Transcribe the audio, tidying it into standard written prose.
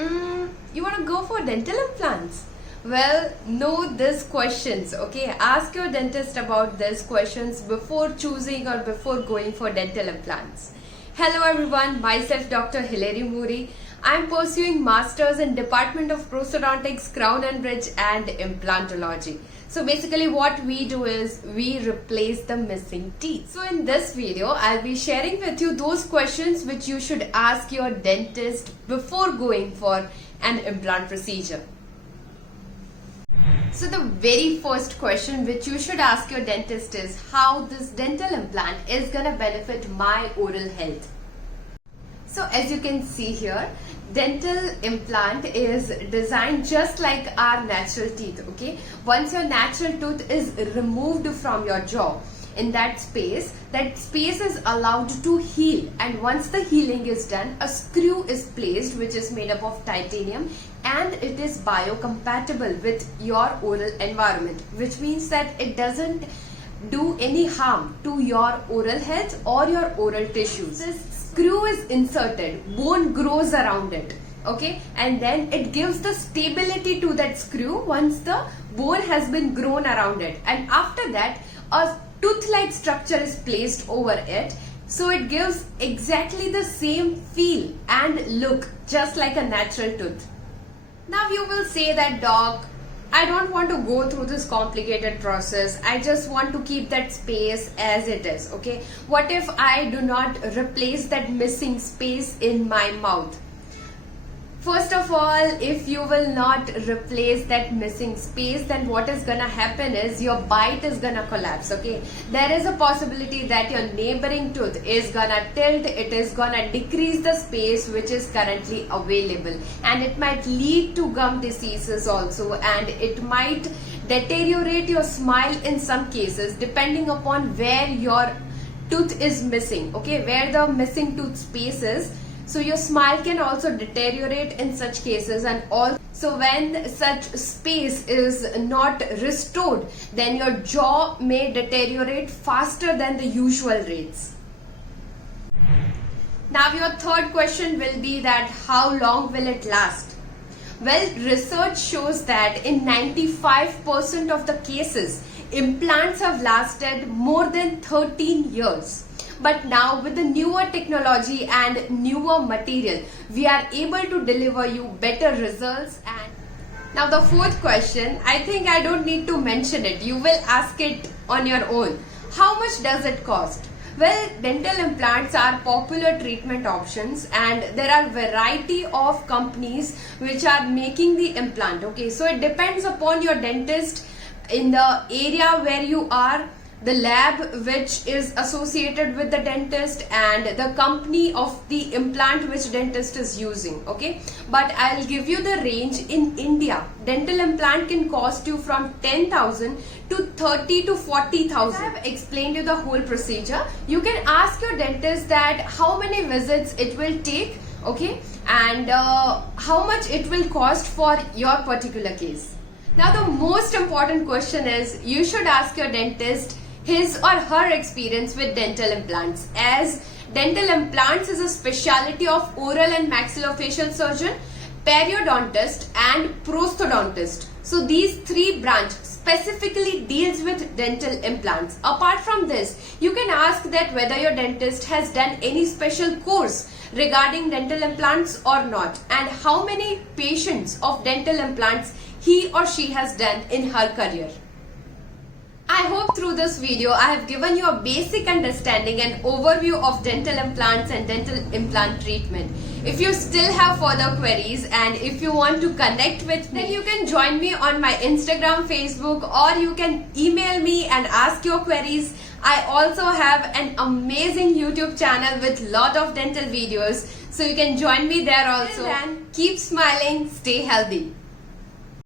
You want to go for dental implants? Well, know these questions, okay? Ask your dentist about these questions before choosing or before going for dental implants. Hello everyone, myself Dr. Hilary Muri. I am pursuing Masters in Department of Prosthodontics, Crown and Bridge and Implantology. So basically what we do is we replace the missing teeth. So in this video, I'll be sharing with you those questions which you should ask your dentist before going for an implant procedure. So the very first question which you should ask your dentist is how this dental implant is gonna benefit my oral health. So as you can see here, dental implant is designed just like our natural teeth, okay? Once your natural tooth is removed from your jaw, in that space is allowed to heal, and once the healing is done, a screw is placed which is made up of titanium and it is biocompatible with your oral environment, which means that it doesn't do any harm to your oral health or your oral tissues. This screw is inserted, bone grows around it, okay, and then it gives the stability to that screw once the bone has been grown around it, and after that a tooth-like structure is placed over it, so it gives exactly the same feel and look just like a natural tooth. Now you will say that, doc, I don't want to go through this complicated process. I just want to keep that space as it is, okay? What if I do not replace that missing space in my mouth? First of all, if you will not replace that missing space, then what is gonna happen is your bite is gonna collapse, okay? There is a possibility that your neighboring tooth is gonna tilt, it is gonna decrease the space which is currently available, and it might lead to gum diseases also, and it might deteriorate your smile in some cases depending upon where your tooth is missing, okay? Where the missing tooth space is. So your smile can also deteriorate in such cases, and also when such space is not restored, then your jaw may deteriorate faster than the usual rates. Now your third question will be that how long will it last? Well, research shows that in 95% of the cases, implants have lasted more than 13 years. But now with the newer technology and newer material, we are able to deliver you better results. And now the fourth question, I think I don't need to mention it. You will ask it on your own. How much does it cost? Well, dental implants are popular treatment options, and there are variety of companies which are making the implant, okay? So it depends upon your dentist in the area where you are, the lab which is associated with the dentist, and the company of the implant which dentist is using, okay? But I'll give you the range. In India, dental implant can cost you from 10,000 to 30 to 40,000. I've explained you the whole procedure. You can ask your dentist that how many visits it will take, okay, and how much it will cost for your particular case. Now the most important question is you should ask your dentist his or her experience with dental implants, as dental implants is a specialty of oral and maxillofacial surgeon, periodontist and prosthodontist. So these three branches specifically deals with dental implants. Apart from this, you can ask that whether your dentist has done any special course regarding dental implants or not, and how many patients of dental implants he or she has done in her career. I hope through this video I have given you a basic understanding and overview of dental implants and dental implant treatment. If you still have further queries and if you want to connect with me, then you can join me on my Instagram, Facebook, or you can email me and ask your queries. I also have an amazing YouTube channel with lot of dental videos, so you can join me there also. And keep smiling, stay healthy.